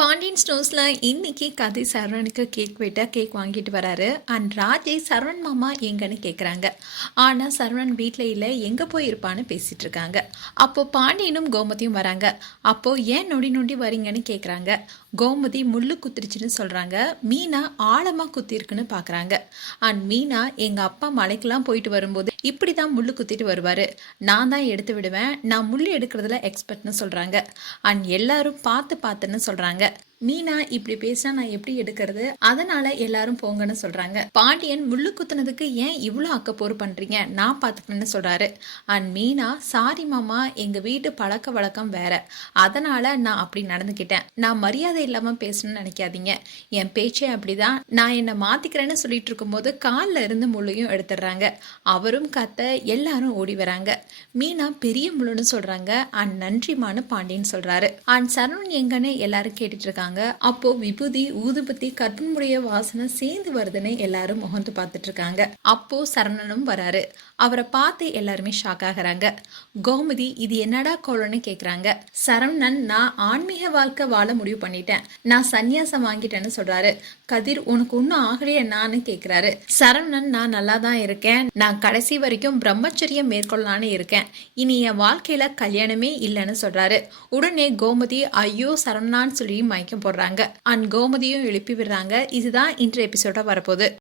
பாண்டியன் ஸ்டோர்ஸில் இன்னைக்கு கதை சரவணுக்கு கேக் வெட்ட கேக் வாங்கிட்டு வராரு. அண்ட் ராஜே சரவண் மாமா எங்கன்னு கேட்குறாங்க ஆனால் சரவணன் வீட்டில் இல்லை எங்கே போயிருப்பான்னு பேசிகிட்டு இருக்காங்க. அப்போது பாண்டியனும் கோமதியும் வராங்க. அப்போது ஏன் நொடி நொடி வரீங்கன்னு கேட்குறாங்க கோமதி முள்ளு குத்திருச்சுன்னு சொல்கிறாங்க மீனா ஆழமாக குத்திருக்குன்னு பார்க்குறாங்க அண்ட் மீனா எங்கள் அப்பா மலைக்கெல்லாம் போயிட்டு வரும்போது இப்படி தான் முள்ளு குத்திட்டு வருவார். நான் தான் எடுத்து விடுவேன். நான் முள் எடுக்கிறதுல எக்ஸ்பர்ட்னு சொல்கிறாங்க அண்ட் எல்லாரும் பார்த்து பார்த்துன்னு சொல்கிறாங்க it மீனா இப்படி பேசினா நான் எப்படி எடுக்கிறது? அதனால எல்லாரும் போங்கன்னு சொல்றாங்க. பாண்டியன் முள்ளு குத்துனதுக்கு ஏன் இவ்வளோ அக்கப்போர் பண்றீங்க? நான் பார்த்துக்கணும்னு சொல்றாரு. அண்ட் மீனா சாரி மாமா எங்க வீட்டு பழக்க வழக்கம் வேற. அதனால நான் அப்படி நடந்துக்கிட்டேன். நான் மரியாதை இல்லாம பேசணும்னு நினைக்காதீங்க. என் பேச்சே அப்படிதான். நான் என்னை மாத்திக்கிறேன்னு சொல்லிட்டு இருக்கும்போது காலில் இருந்து முள்ளையும் எடுத்துடுறாங்க. அவரும் கத்த எல்லாரும் ஓடி வராங்க. மீனா பெரிய முள்ளுன்னு சொல்றாங்க. அண்ட் நன்றிமான்னு பாண்டியன் சொல்றாரு. அண்ட் சரவணன் எங்கன்னு எல்லாரும் கேட்டுட்டு இருக்காங்க. அப்போ விபூதி ஊதுபத்தி கற்பனுடைய வாசனை சேர்ந்து வருதுன்னு எல்லாரும் முகந்து பார்த்துட்டு இருக்காங்க. அப்போ சரவணனும் வராரு. அவரை பார்த்து எல்லாருமே ஷாக் ஆகுறாங்க. கோமதி இது என்னடா கோலம்னு கேக்குறாங்க. சரவணன் நான் ஆன்மீக வாழ்க்கை வாழ முடிவு பண்ணிட்டேன். நான் சந்நியாசம் வாங்கிட்டேன்னு சொல்றாரு. கதிர் உனக்கு ஒன்றும் ஆகலையே நான் கேக்குறாரு. சரவணன் நான் நல்லா தான் இருக்கேன். நான் கடைசி வரைக்கும் பிரம்மச்சரியம் மேற்கொள்ளலான்னு இருக்கேன். இனி என் வாழ்க்கையில கல்யாணமே இல்லைன்னு சொல்றாரு. உடனே கோமதி ஐயோ சரவணான்னு சொல்லி மயக்கம் போடுறாங்க. அண்ட் கோமதியும் எழுப்பி விடுறாங்க. இதுதான் இன்றைய எபிசோட வரப்போகுது.